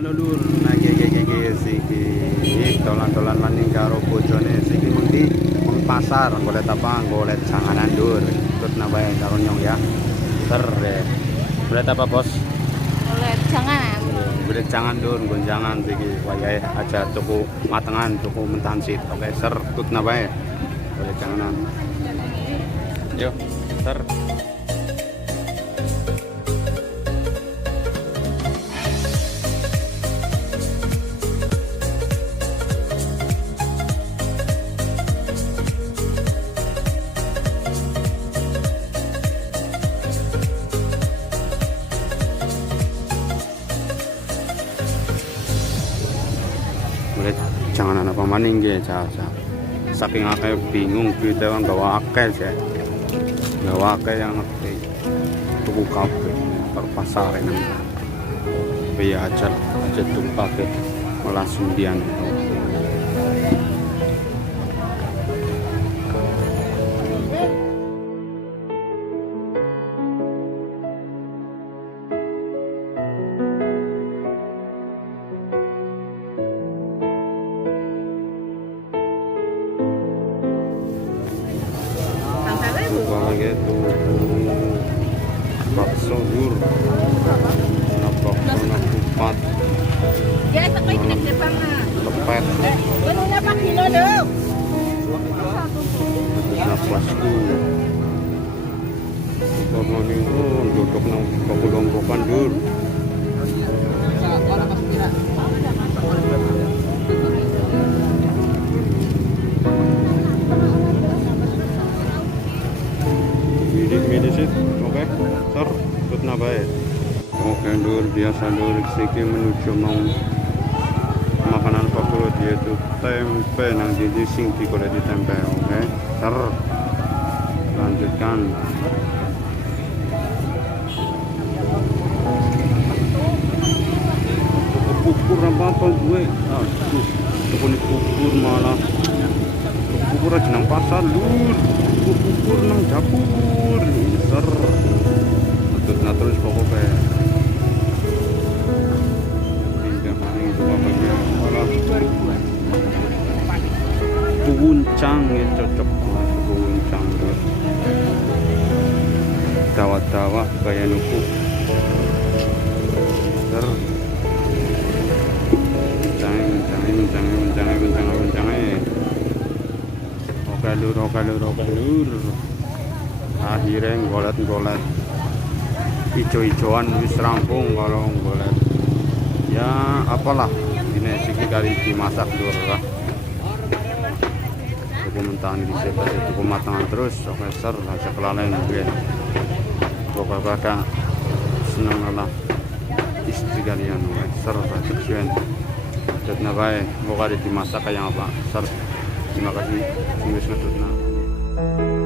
Halo lur, nah gege siki dolan-dolan maning karo bojone siki mengki mung pasar golek apa golek janganan lur. Ikut nabae karo nyong ya. Ter deh. Golek apa bos? Golek jangan. Golek jangan lur, gonjangan siki wayahe aja tuku matengan, tuku mentansit. Oke, ser ikut nabae. Golek janganan. Yuk, ser. Jangan apa maning ge caca. Saking akeh bingung kita kan gawa akeh sih. Gawa akeh yang ngerti. Tuku kabeh per pasar nang. Biaya aja tuku kabeh malah sundian. Gitu bakso gur bakso kupat Ya, sakay pinagdepang na. lepet Ganun na pa kilo daw. napasku karena ini duduk nang pagulompokan dur oke, ser, ikut nabae. Oke, lur biasa lur siki menuju mau makanan favorit yaitu tempe nang di sing digolek di tempe. Oke, ser. Lanjutkan. Pupur apa gue? Aduh, tukun pupur malah. Pupur aja nang pasar lur. Pupur nang dapur. Ser. Nah terus pokoknya pindah maning itu bapaknya malah buuncang ya cocok banget buuncang terus dawa-dawa gaya nuku ter mencang oke lur akhirnya ngolet ijo-ijoan wis rampung kalau golek ya apalah ini siki kali dimasak dulu lah tuku mentahan di sini tuku matangan terus oke ser aja kelalen gue pokoknya seneng lah istri kalian oke ser aja kesian dan nabai mau kali dimasak kayak apa ser terima kasih sungguh-sungguh.